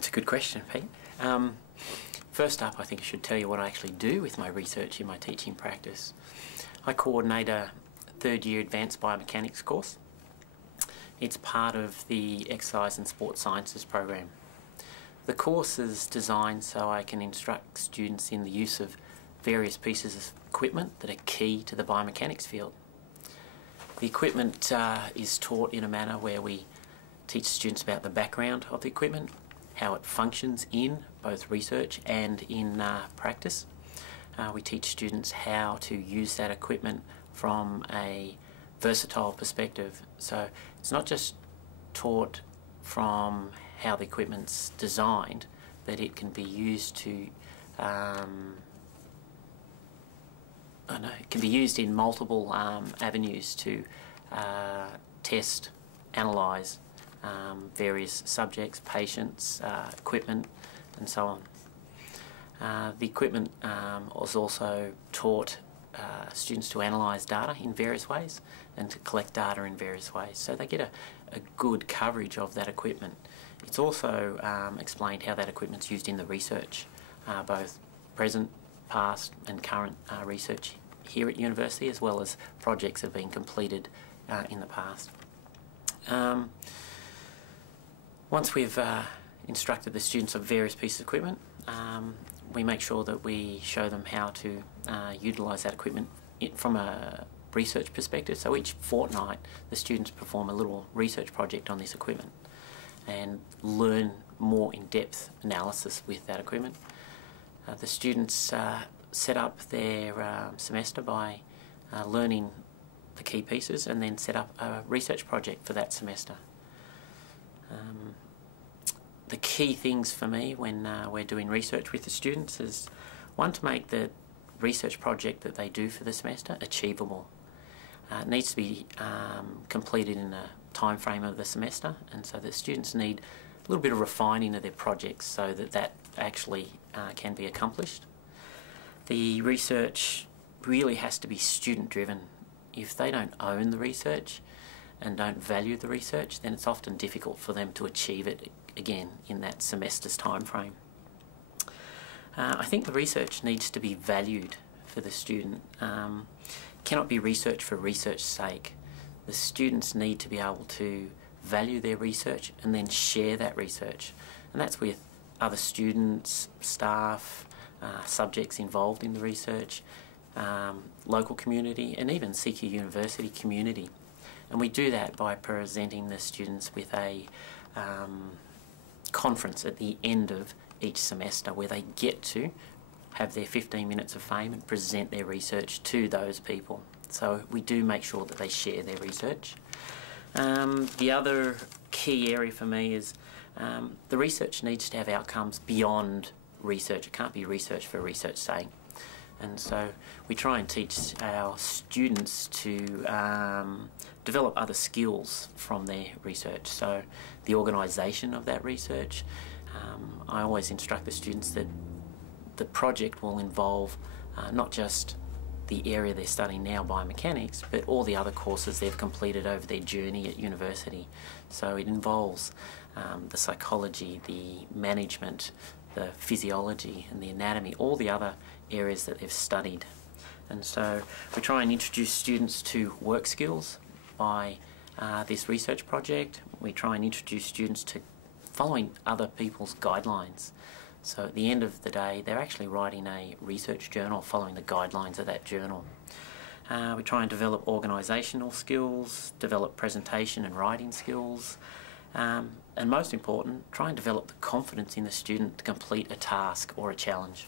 That's a good question, Pete. First up, I think I should tell you what I actually do with my research in my teaching practice. I coordinate a third-year advanced biomechanics course. It's part of the Exercise and Sports Sciences program. The course is designed so I can instruct students in the use of various pieces of equipment that are key to the biomechanics field. The equipment is taught in a manner where we teach students about the background of the equipment, how it functions in both research and in practice. We teach students how to use that equipment from a versatile perspective. So it's not just taught from how the equipment's designed, but it can be used to it can be used in multiple avenues to test, analyse various subjects, patients, equipment, and so on. The equipment was also taught students to analyse data in various ways and to collect data in various ways, so they get a good coverage of that equipment. It's also explained how that equipment's used in the research, both present, past and current research here at university, as well as projects that have been completed in the past. Once we've instructed the students of various pieces of equipment, we make sure that we show them how to utilise that equipment from a research perspective. So each fortnight the students perform a little research project on this equipment and learn more in-depth analysis with that equipment. The students set up their semester by learning the key pieces and then set up a research project for that semester. The key things for me when we're doing research with the students is, one, to make the research project that they do for the semester achievable. It needs to be completed in a time frame of the semester, and so the students need a little bit of refining of their projects so that that actually can be accomplished. The research really has to be student driven. If they don't own the research and don't value the research, then it's often difficult for them to achieve it again in that semester's time frame. I think the research needs to be valued for the student. Cannot be research for research's sake. The students need to be able to value their research and then share that research, and that's with other students, staff, subjects involved in the research, local community, and even CQUniversity community. And we do that by presenting the students with a conference at the end of each semester where they get to have their 15 minutes of fame and present their research to those people. So we do make sure that they share their research. The other key area for me is the research needs to have outcomes beyond research. It can't be research for research's sake. And so we try and teach our students to develop other skills from their research. So the organisation of that research, I always instruct the students that the project will involve not just the area they're studying now, biomechanics, but all the other courses they've completed over their journey at university. So it involves the psychology, the management, the physiology and the anatomy, all the other areas that they've studied. And so we try and introduce students to work skills by this research project. We try and introduce students to following other people's guidelines. So at the end of the day, they're actually writing a research journal following the guidelines of that journal. We try and develop organisational skills, develop presentation and writing skills, and most important, try and develop the confidence in the student to complete a task or a challenge.